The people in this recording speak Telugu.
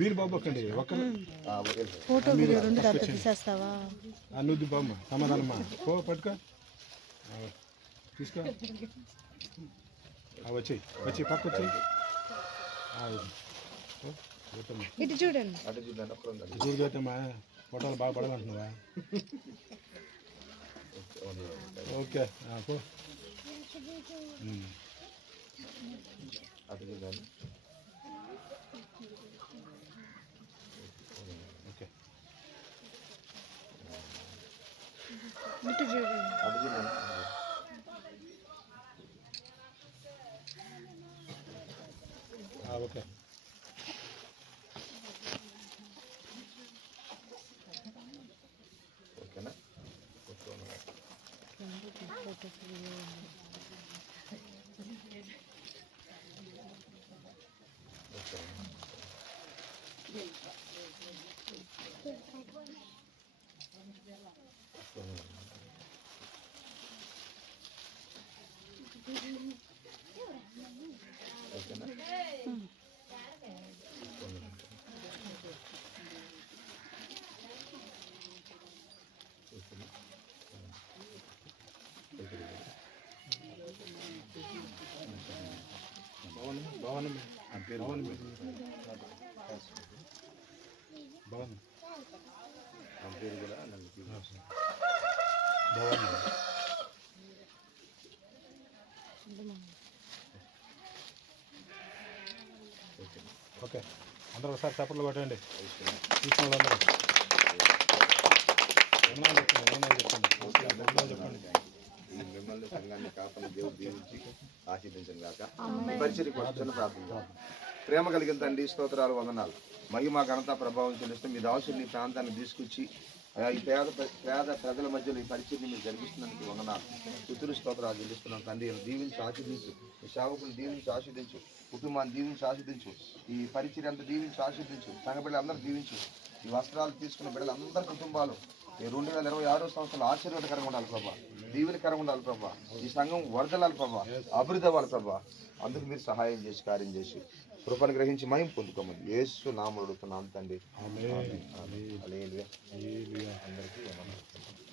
మీరు బాబోకండి ఒక ఫోటో వీడియో రెండు దాంతో తీసేస్తావా నువ్వు బామ్మ సమాధానమ్మా పో పట్టుకో తీసుకో వచ్చి వచ్చి పక్క వచ్చి ఇటు చూడండి చూడమ్మా ఫోటోలు బాగా పడమంటున్నావా ఓకే పో ఓకే ఇటు చూడండి ఓకే ఓకేనా భవన్ భవన్ భవన్ పేరు కూడా నన్ను భవన్ ఓకే అందరూ ఒకసారి చప్పట్లు కొట్టండి తీసుకున్న వాళ్ళందరూ చెప్పండి మిమ్మల్ని సంఘాన్ని కాపాడి దేవుడు దీవించి ఆశీర్వదించను గాక. పరిచర్యకు వస్తున్న ప్రార్థన. ప్రేమ కలిగిన తండ్రి స్తోత్రాలు వందనాలు. మహిమ ఘనత ప్రభావం చెల్లిస్తూ మీ దాసుని ఈ ప్రాంతాన్ని తీసుకొచ్చి ఈ పేద ప్రజల మధ్యలో ఈ పరిచర్ని మీరు జరిగిస్తున్నందుకు వందనాలు. స్తుతులు స్తోత్రాలు చెల్లిస్తున్నాం తండ్రి. దీవించి ఆశీర్దించు, ఈ సేవకులు దీవించి ఆశీర్దించు, కుటుంబాన్ని దీవించి ఆశీర్దించు, ఈ పరిచర్య అంతా దీవించి ఆశీర్దించు, సంఘ బిడ్డలందరూ దీవించు. ఈ వస్త్రాలు తీసుకున్న బిడ్డలందరి కుటుంబాలు ఈ 2026 సంవత్సరాలు ఆశీర్వాదకరంగా ఉండాలి ప్రభా, దీవెనకరంగా ఉండాలి ప్రభా, ఈ సంఘం వరదలాలి ప్రభా, అభివృద్ధి అవ్వాలి ప్రభా. అందుకు మీరు సహాయం చేసి కార్యం చేసి కృపను గ్రహించి మహిమ పొందుకోమని యేసు నామములో అడుగుతున్నాం తండ్రి. ఆమేన్. హల్లెలూయా. అందరికీ వందనాలు.